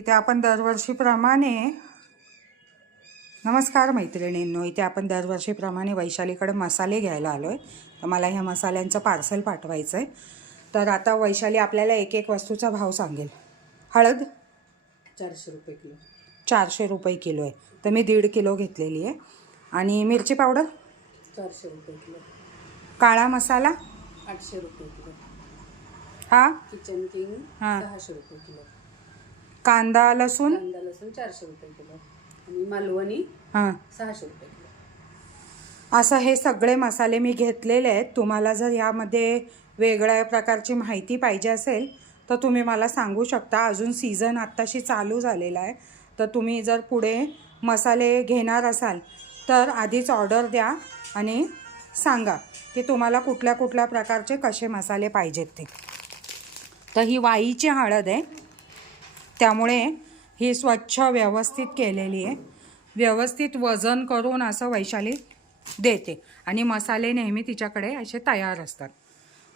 इथे आपण दरवर्षीप्रमाणे नमस्कार मैत्रिणींनो इथे आपण दरवर्षीप्रमाणे वैशालीकडे मसाले घ्यायला आलो आहे तर मला ह्या मसाल्यांचं पार्सल पाठवायचं आहे तर आता वैशाली आपल्याला एक एक वस्तूचा भाव सांगेल. हळद? चारशे रुपये किलो. चारशे रुपये किलो आहे. तर मी दीड किलो घेतलेली आहे. आणि मिरची पावडर? चारशे रुपये किलो. काळा मसाला? आठशे रुपये किलो. हा? किचन किंग हां. सहाशे रुपये किलो. कांदा लसूण? कांदा लसूण चारशे रुपये किलो. आणि मालवणी हां. सहाशे रुपये किलो. असं हे सगळे मसाले मी घेतलेले आहेत. तुम्हाला जर यामध्ये वेगळ्या प्रकारची माहिती पाहिजे असेल तर तुम्ही मला सांगू शकता. अजून सीझन आत्ताशी चालू झालेला आहे. तर तुम्ही जर पुढे मसाले घेणार असाल तर आधीच ऑर्डर द्या आणि सांगा की तुम्हाला कुठल्या कुठल्या प्रकारचे कसे मसाले पाहिजेत ते. तर ही वाईची हळद आहे. त्यामुळे ही स्वच्छ व्यवस्थित केलेली आहे. व्यवस्थित वजन करून असं वैशाली देते. आणि मसाले नेहमी तिच्याकडे असे तयार असतात.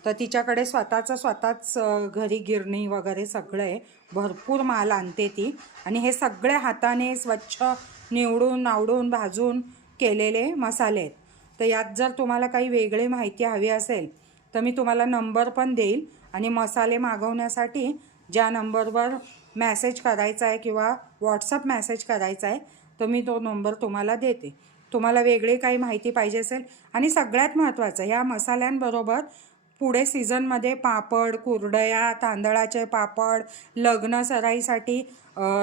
तर तिच्याकडे स्वतःचं स्वतःच घरी गिरणी वगैरे सगळं आहे भरपूर माल आणते ती. आणि हे सगळे हाताने स्वच्छ निवडून नावडून भाजून केलेले मसाले आहेत. तर यात जर तुम्हाला काही वेगळी माहिती हवी असेल तर मी तुम्हाला नंबर पण देईल. आणि मसाले मागवण्यासाठी ज्या नंबरवर मॅसेज करायचा आहे किंवा व्हॉट्सअप मॅसेज करायचा आहे तर मी तो नंबर तुम्हाला देते. तुम्हाला वेगळी काही माहिती पाहिजे असेल. आणि सगळ्यात महत्त्वाचं ह्या मसाल्यांबरोबर पुढे सीझनमध्ये पापड कुरडया तांदळाचे पापड लग्न सराईसाठी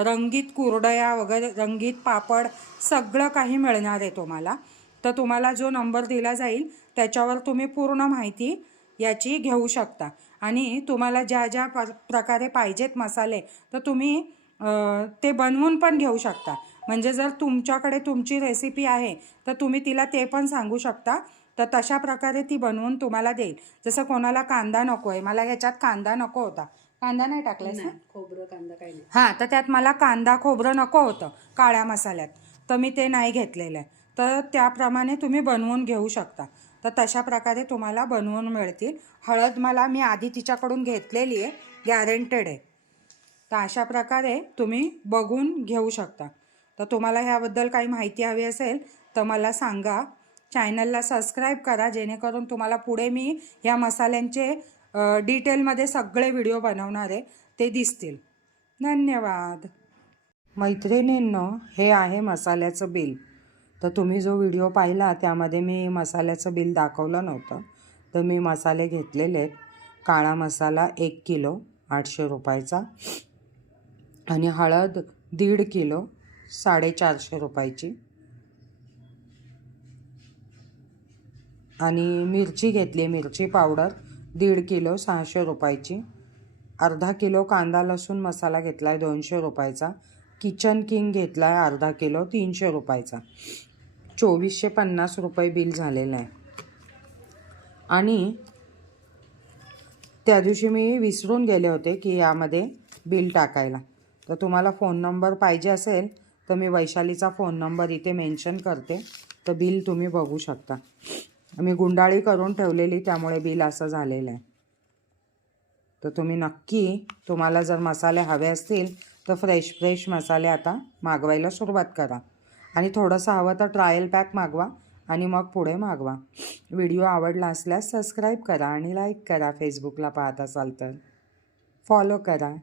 रंगीत कुरडया वगैरे रंगीत पापड सगळं काही मिळणार आहे तुम्हाला. तर तुम्हाला जो नंबर दिला जाईल त्याच्यावर तुम्ही पूर्ण माहिती याची घेऊ शकता. आणि तुम्हाला ज्या ज्या प्रकारे पाहिजेत मसाले तर तुम्ही ते बनवून पण घेऊ शकता. म्हणजे जर तुमच्याकडे तुमची रेसिपी आहे तर तुम्ही तिला ते पण सांगू शकता. तर तशा प्रकारे ती बनवून तुम्हाला देईल. जसं कोणाला कांदा नको आहे मला ह्याच्यात कांदा नको होता. कांदा नाही टाकलायस ना? खोबरं कांदा काही हां तर त्यात मला कांदा खोबरं नको होतं काळ्या मसाल्यात. तर मी ते नाही घेतलेलं आहे. तर त्याप्रमाणे तुम्ही बनवून घेऊ शकता. तर तशा प्रकारे तुम्हाला बनवून मिळतील. हळद मला मी आधी तिच्याकडून घेतलेली आहे. गॅरेंटेड आहे. तर अशा प्रकारे तुम्ही बघून घेऊ शकता. तर तुम्हाला ह्याबद्दल काही माहिती हवी असेल तर मला सांगा. चॅनलला सबस्क्राईब करा जेणेकरून तुम्हाला पुढे मी ह्या मसाल्यांचे डिटेलमध्ये सगळे व्हिडिओ बनवणार आहे. ते दिसतील. धन्यवाद. मैत्रिणींनो हे आहे मसाल्याचं बिल. तर तुम्ही जो व्हिडिओ पाहिला त्यामध्ये मी मसाल्याचं बिल दाखवलं नव्हतं. तर मी मसाले घेतलेले आहेत. काळा मसाला एक किलो आठशे रुपयाचा. आणि हळद दीड किलो साडेचारशे रुपयाची. आणि मिरची घेतली मिरची पावडर दीड किलो सहाशे रुपयाची. अर्धा किलो कांदा लसूण मसाला घेतला आहे दोनशे रुपयाचा. किचन किंग घेतला आहे अर्धा किलो तीनशे रुपयाचा. चोवीसशे पन्नास रुपये बिल झालेलं आहे. आणि त्या दिवशी मी विसरून गेले होते की यामध्ये बिल टाकायला. तर तुम्हाला फोन नंबर पाहिजे असेल तर मी वैशालीचा फोन नंबर इथे मेन्शन करते. तर बिल तुम्ही बघू शकता. मी गुंडाळी करून ठेवलेली त्यामुळे बिल असं झालेलं आहे. तर तुम्ही नक्की तुम्हाला जर मसाले हवे असतील तर फ्रेश फ्रेश मसाले आता मागवायला सुरुवात करा. आणि थोडंसं हवं तर ट्रायल पॅक मागवा आणि मग पुढे मागवा. व्हिडिओ आवडला असल्यास सबस्क्राईब करा आणि लाईक करा. फेसबुकला पाहत असाल तर. फॉलो करा.